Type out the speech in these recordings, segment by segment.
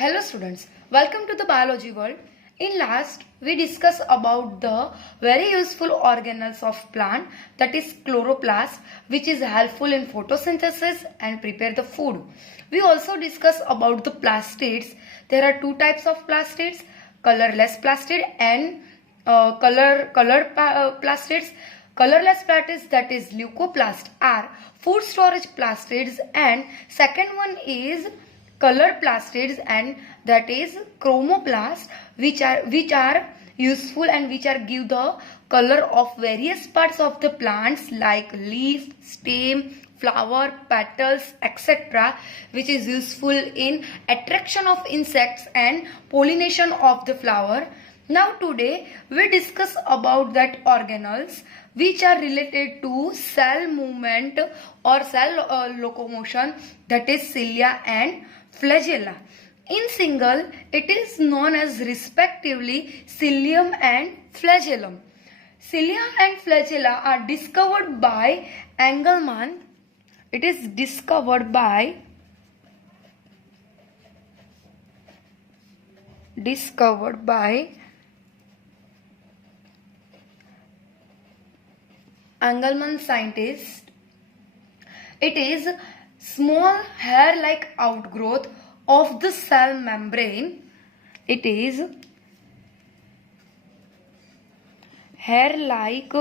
Hello students, welcome to the biology world. In last we discussed about the very useful organelles of plant, that is chloroplast, which is helpful in photosynthesis and prepare the food. We also discussed about the plastids. There are two types of plastids, colorless plastid and colored plastids. Colorless plastids, that is leucoplast, are food storage plastids, and second one is colored plastids, and that is chromoplast, which are useful and which are give the color of various parts of the plants like leaf, stem, flower, petals, etc., which is useful in attraction of insects and pollination of the flower. Now today we discuss about that organelles which are related to cell movement or cell locomotion, that is cilia and flagella. In single, it is known as respectively cilium and flagellum. Cilia and flagella are discovered by Engelmann. It is discovered by Engelmann scientist. It is small hair-like outgrowth of the cell membrane. It is hair-like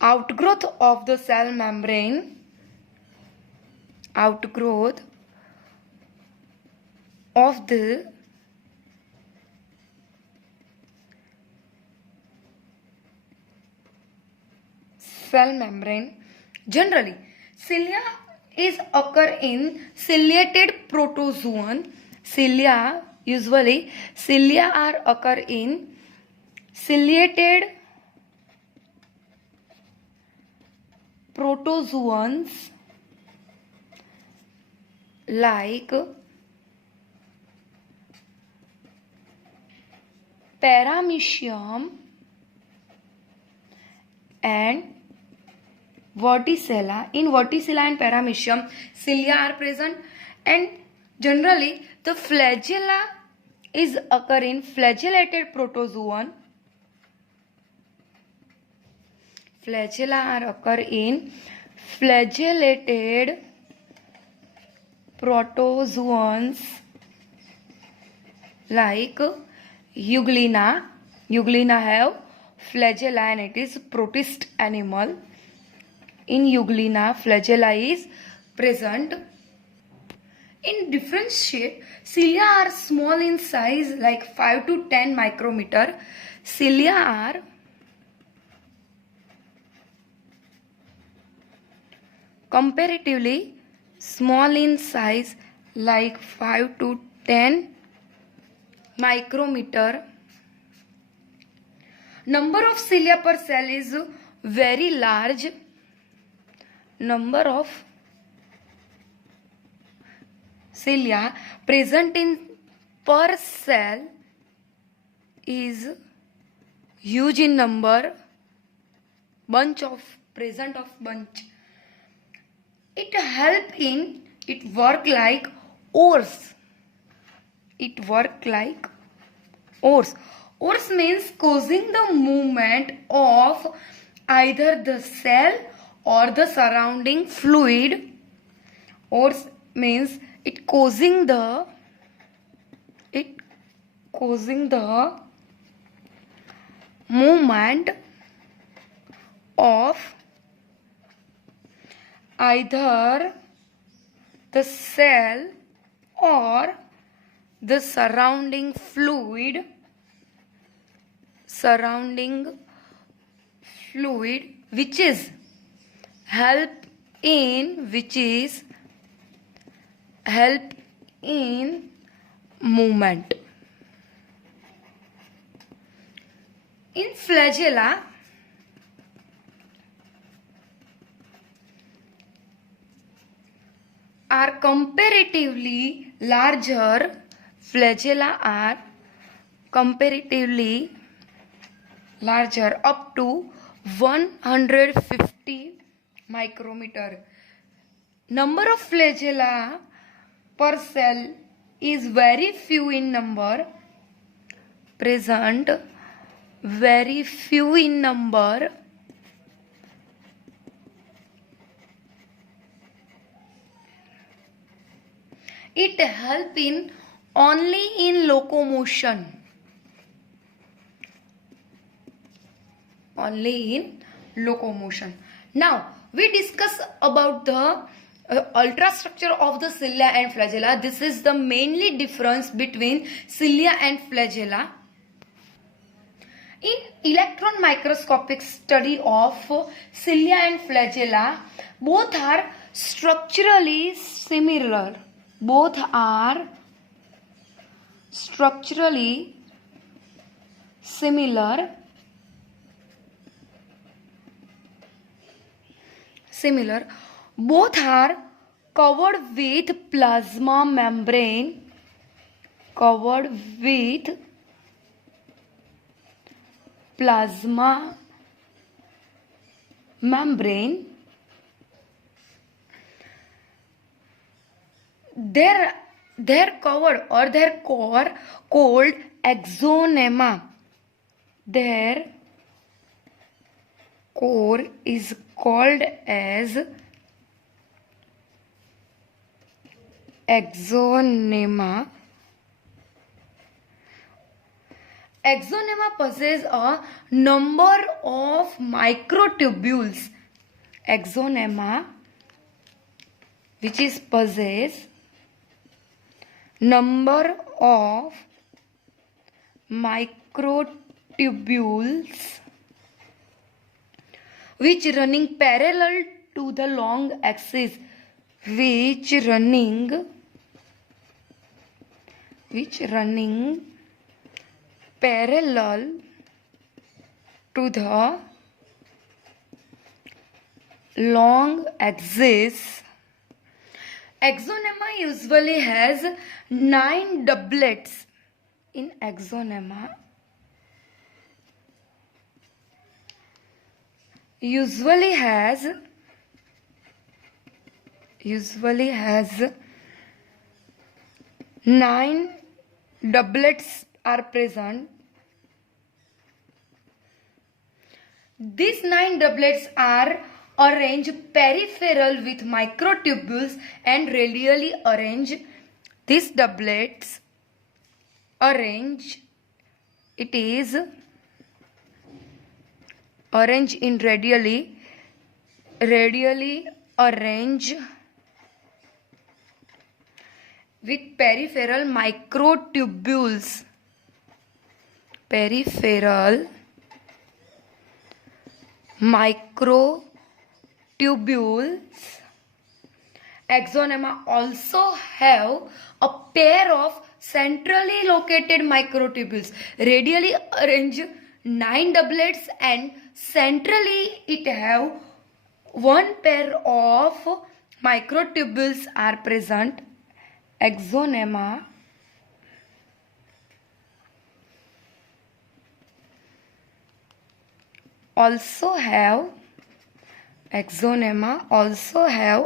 outgrowth of the cell membrane. Outgrowth of the cell membrane. Generally, cilia is occur in ciliated protozoan. Cilia are occur in ciliated protozoans like Paramecium and Verticella. In Verticella and Paramecium, cilia are present, and generally the flagella is occur in flagellated protozoan. Flagella are occur in flagellated protozoans like Euglena. Euglena have flagella and it is protist animal. In Euglena, flagella is present. In different shape, cilia are small in size like 5 to 10 micrometer. Cilia are comparatively small in size like 5 to 10 micrometer. Number of cilia per cell is very large. Number of cilia present in per cell is huge in number. Bunch. It work like oars. Oars means causing the movement of either the cell or the surrounding fluid. Oars means it causing the movement of either the cell or the surrounding fluid, which is help in movement. In flagella, are comparatively larger. Flagella are comparatively larger, up to 150 micrometer. Number of flagella per cell is very few in number, present very few in number. It help in only in locomotion. Only in locomotion. Now we discuss about the ultrastructure of the cilia and flagella. This is the mainly difference between cilia and flagella. In electron microscopic study of cilia and flagella, both are structurally similar. Both are structurally similar. Both are covered with plasma membrane. Covered with plasma membrane. Their covered or their core called axonema. Their core is called as axonema. Axonema possess a number of microtubules. Axonema, which is possess number of microtubules which running parallel to the long axis. Which running parallel to the long axis. Axonema usually has 9 doublets. In axonema usually has 9 doublets are present. These 9 doublets are arranged peripheral with microtubules and radially arranged. These doublets arranged in radially arranged with peripheral microtubules. Axonema also have a pair of centrally located microtubules. Radially arranged 9 doublets and centrally it have one pair of microtubules are present. Axonema also have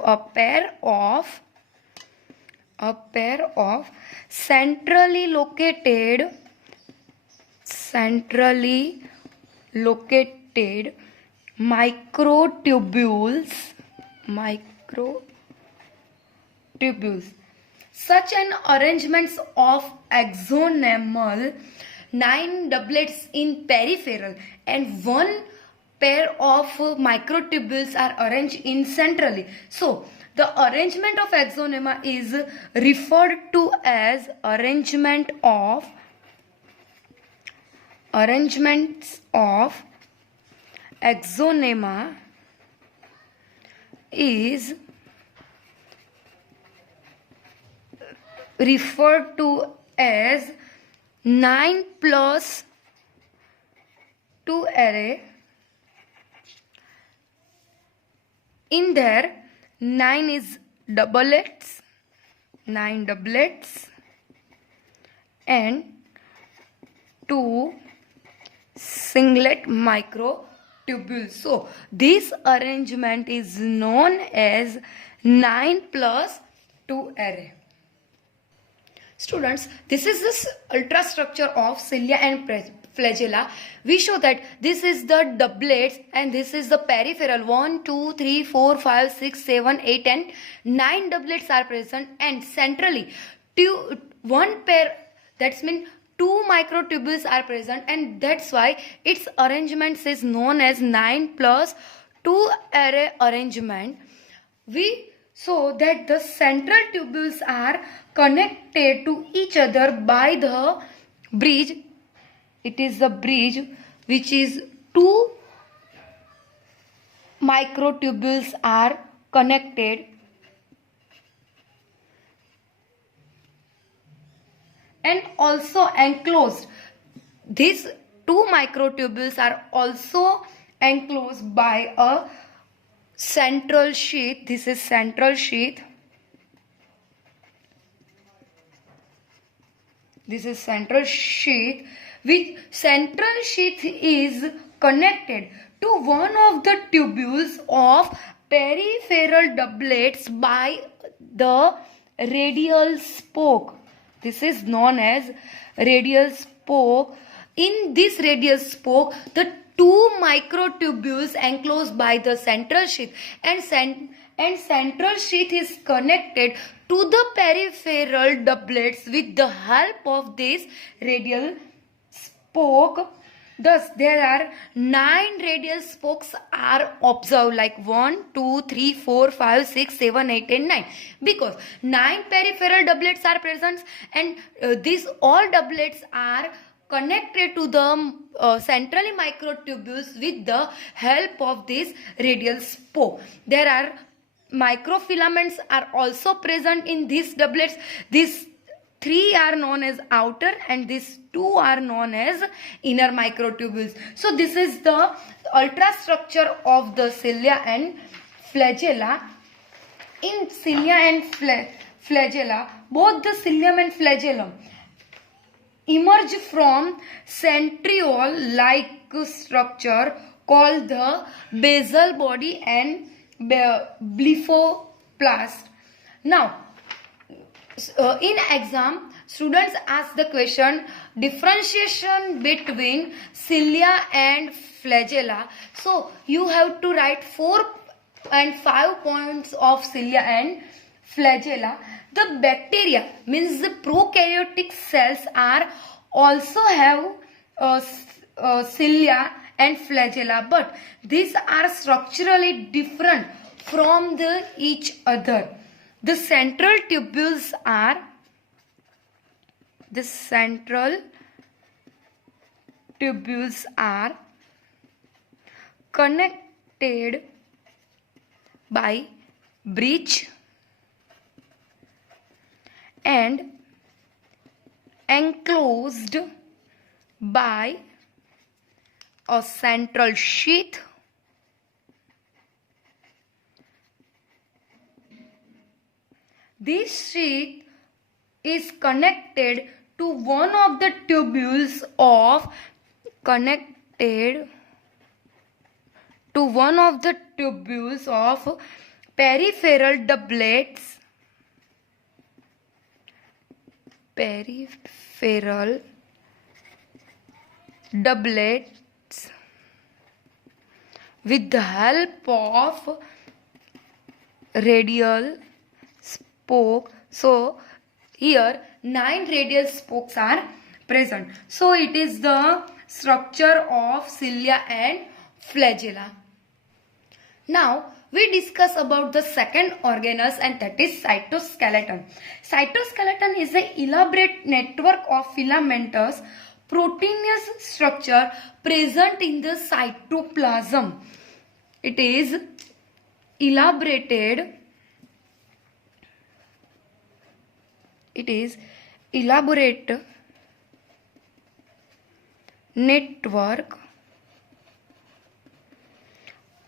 a pair of centrally located microtubules. Such an arrangement of axonemal 9 doublets in peripheral and one pair of microtubules are arranged in centrally. So the arrangement of axonema is referred to as arrangements of axonema is referred to as 9 plus 2 array. In there 9 is doublets and 2 singlet microtubules. So this arrangement is known as 9 plus 2 array. Students, this is this ultrastructure of cilia and flagella. We show that this is the doublets and this is the peripheral. 1, 2, 3, 4, 5, 6, 7, 8 and 9 doublets are present, and centrally one pair, that's mean 2 microtubules are present, and that's why its arrangement is known as 9 plus 2 array arrangement. We saw that the central tubules are connected to each other by the bridge. It is the bridge which is 2 microtubules are connected, and also enclosed. These 2 microtubules are also enclosed by a central sheath. This is central sheath. This is central sheath, which central sheath is connected to one of the tubules of peripheral doublets by the radial spoke. This is known as radial spoke. In this radial spoke, the 2 microtubules enclosed by the central sheath and central sheath is connected to the peripheral doublets with the help of this radial spoke. Thus, there are 9 radial spokes are observed, like 1, 2, 3, 4, 5, 6, 7, 8 and 9. Because 9 peripheral doublets are present, and these all doublets are connected to the centrally microtubules with the help of this radial spoke. There are microfilaments are also present in these doublets. These 3 are known as outer and these 2 are known as inner microtubules. So this is the ultrastructure of the cilia and flagella. In cilia and flagella, both the cilium and flagellum emerge from centriole-like structure called the basal body and blepharoplast. Now, in exam, students ask the question differentiation between cilia and flagella. So you have to write 4 and 5 points of cilia and flagella. The bacteria, means the prokaryotic cells, are also have cilia and flagella, but these are structurally different from each other. The central tubules are connected by bridge and enclosed by a central sheath. This sheath is connected to one of the tubules of peripheral doublets with the help of radial spoke. So here 9 radial spokes are present. So it is the structure of cilia and flagella. Now we discuss about the second organelle, and that is cytoskeleton. Cytoskeleton is an elaborate network of filamentous proteinous structure present in the cytoplasm. It is elaborate network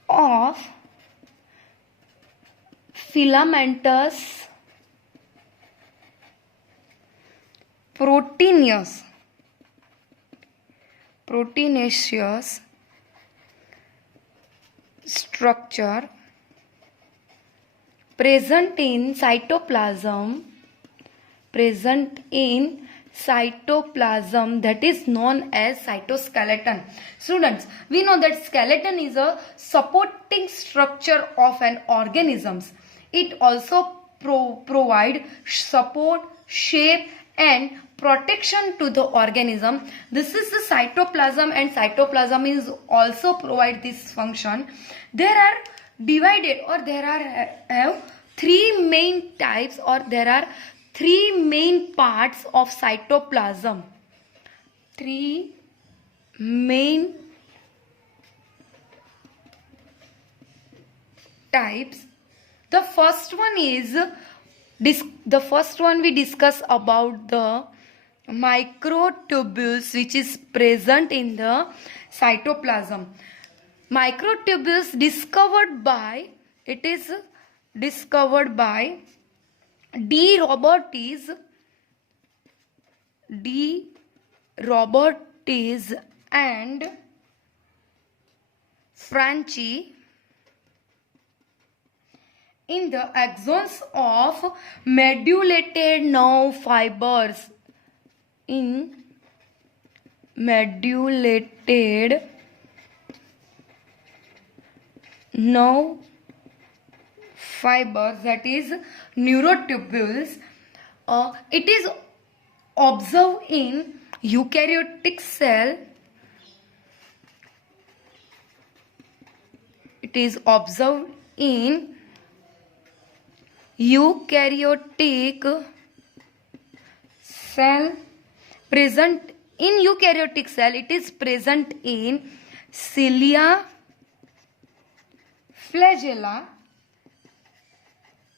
of filamentous proteinaceous structure present in cytoplasm, that is known as cytoskeleton. Students, we know that skeleton is a supporting structure of an organism. It also provide support, shape and protection to the organism. This is the cytoplasm, and cytoplasm is also provide this function. There are divided, or there are have three main types, or there are three main parts of cytoplasm. Three main types. The first one we discuss about the microtubules, which is present in the cytoplasm. Microtubules discovered by D. Robertis and Franchi in the axons of medullated nerve fibers. In medullated nerve fibers, that is neurotubules. It is observed in eukaryotic cell. It is observed in eukaryotic cell. Present in eukaryotic cell. It is present in cilia, flagella,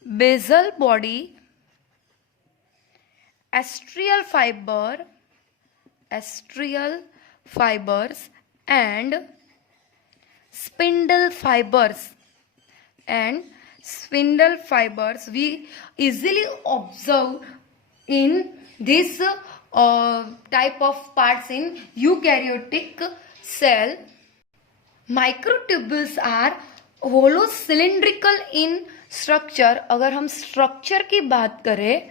basal body, astrial fibers and spindle fibers. We easily observe in this type of parts in eukaryotic cell. Microtubules are hollow cylindrical in structure. अगर हम structure की बात करें,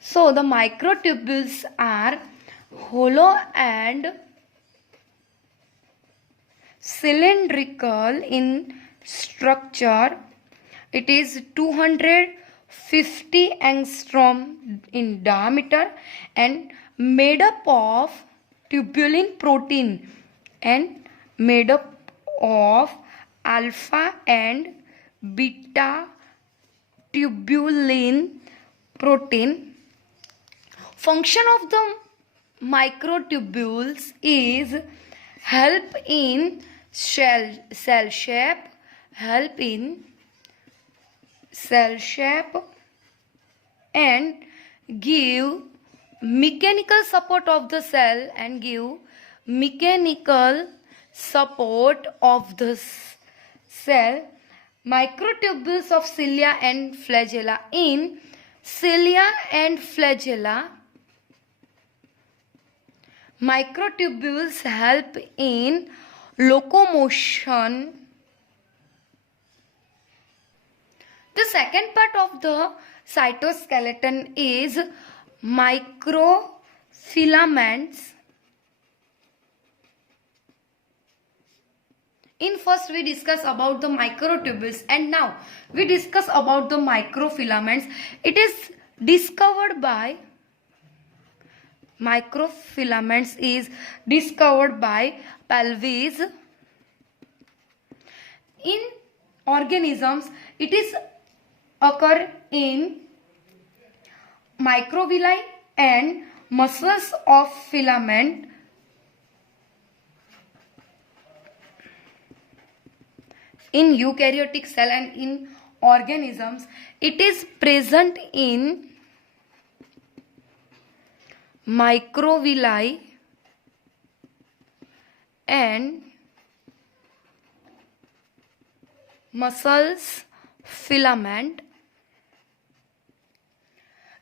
so the microtubules are hollow and cylindrical in structure. It is 250 angstrom in diameter and made up of tubulin protein and made up of alpha and beta tubulin protein. Function of the microtubules is help in cell shape, and give mechanical support of the cell Microtubules of cilia and flagella. In cilia and flagella, microtubules help in locomotion. The second part of the cytoskeleton is microfilaments. In first we discuss about the microtubules, and now we discuss about the microfilaments. It is discovered by Pelvis. In organisms, it is occur in microvilli and muscles of filament. In eukaryotic cell and in organisms, it is present in microvilli and muscles filament.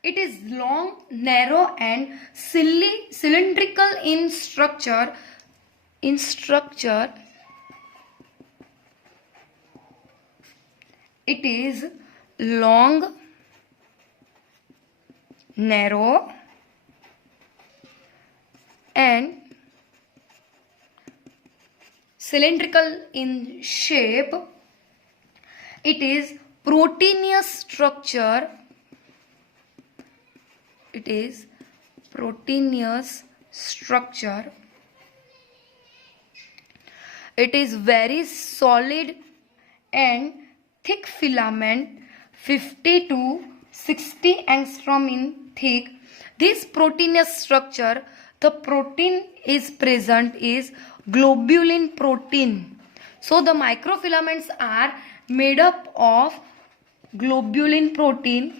It is long, narrow and cylindrical in structure. It is long, narrow, and cylindrical in shape. It is proteinous structure. It is proteinous structure. It is very solid and thick filament, 50 to 60 angstrom in thick. This proteinous structure, the protein is present is globulin protein. So the microfilaments are made up of globulin protein.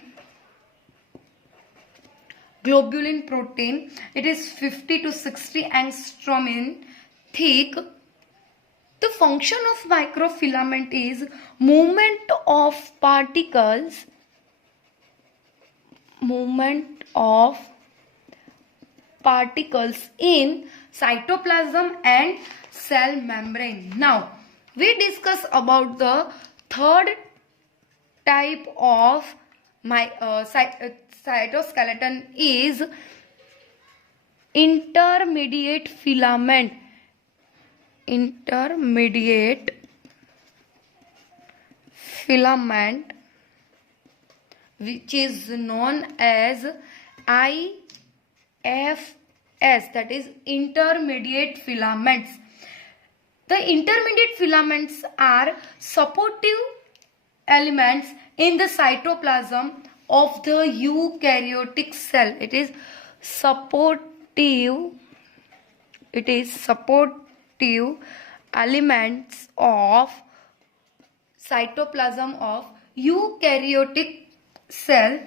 Globulin protein, it is 50 to 60 angstrom in thick. The function of microfilament is movement of particles, in cytoplasm and cell membrane. Now we discuss about the third type of cytoskeleton is intermediate filament. Intermediate filament, which is known as IFS, that is intermediate filaments. The intermediate filaments are supportive elements in the cytoplasm of the eukaryotic cell. It is supportive elements of cytoplasm of eukaryotic cell.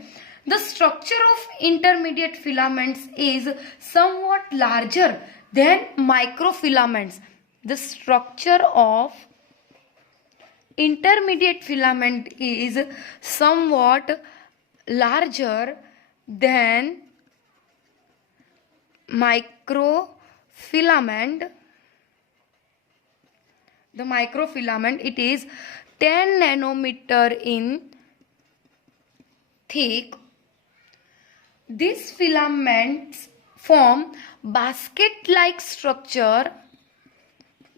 The structure of intermediate filaments is somewhat larger than microfilaments. The structure of intermediate filament is somewhat larger than microfilament. The microfilament, it is 10 nanometer in thick. These filaments form basket-like structure.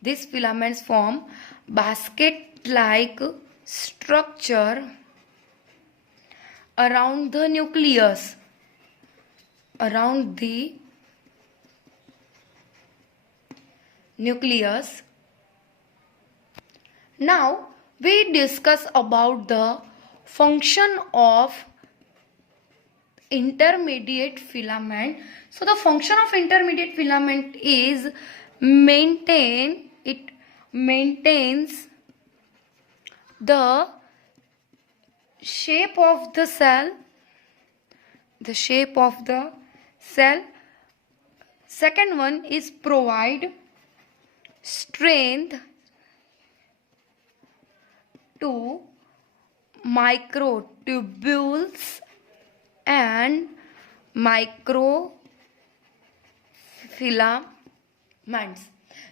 These filaments form basket-like structure around the nucleus. Around the nucleus. Now we discuss about the function of intermediate filament. So the function of intermediate filament is maintains the shape of the cell. Second one is provide strength to microtubules and microfilaments.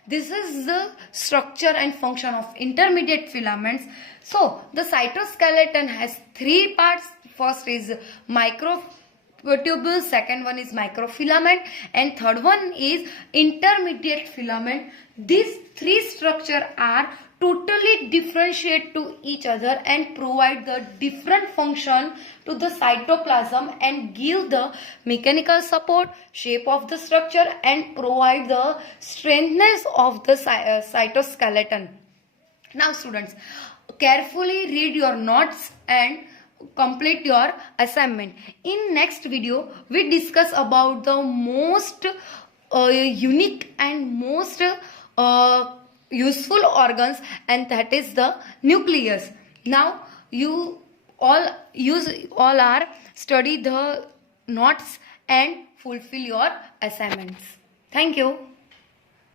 This is the structure and function of intermediate filaments. So the cytoskeleton has three parts. First is microtubule, second one is microfilament, and third one is intermediate filament. These three structures are totally differentiate to each other and provide the different function to the cytoplasm and give the mechanical support, shape of the structure, and provide the strengthness of the cytoskeleton. Now students, carefully read your notes and complete your assignment. In next video we discuss about the most unique and most useful organs, and that is the nucleus. Now you all are study the notes and fulfill your assignments. Thank you.